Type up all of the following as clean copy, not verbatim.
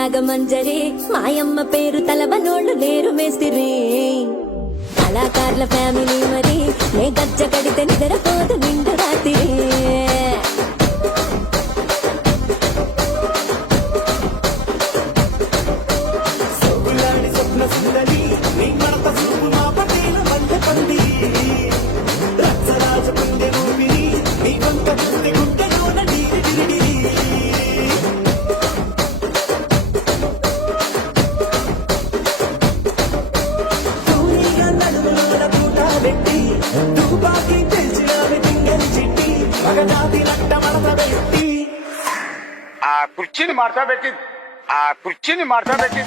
నాగమంజరి మాయమ్మ పేరు తలవనోళ్ళు లేరు మేస్తిరి కళాకారుల ఫ్యామిలీ మరి నే గజ్జ కడితే నిద్రపోదు నిండు రాత్రి కుర్చీని మార్చబెట్టి కుర్చీని మార్చబెట్టి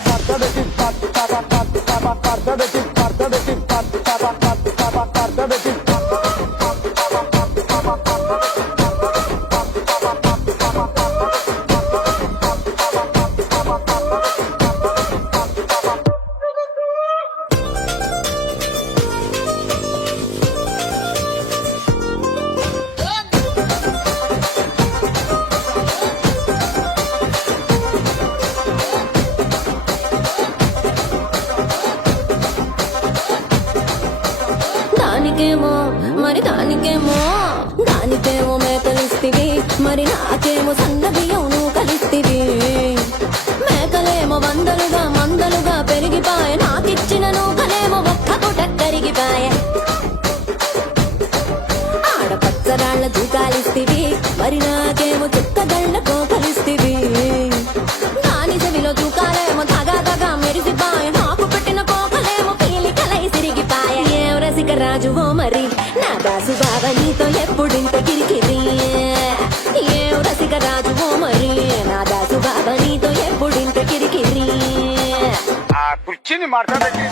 దానికేమో మేకలిస్తివి మరి నాకేమో సన్న బియ్యం నువ్వు కలిస్తివి మేకలేమో మందలుగా పెరిగిపాయ నాకిచ్చిన నూకలేమో ఒక్క పూట కరిగిపాయ ఆడపచ్చరాళ్ల దూకాలిస్తివి మరి నాకేమో చుక్కగళ్ళ కోకలిస్తివి దాని చెవిలో దూకాలేమో తగా మెరిసిపాయ నాకు పెట్టిన కోకలేమో పీలికలై సిరిగిపాయ ఏం రసిక రాజువో మరి నా దాసు బాబా నీతో ఎప్పుడింత కిరికిరి ఏం రసిక రాజువో మరి నా దాసు బాబా నీతో ఎప్పుడింత కిరికిరి కుర్చీని మార్చబెట్టి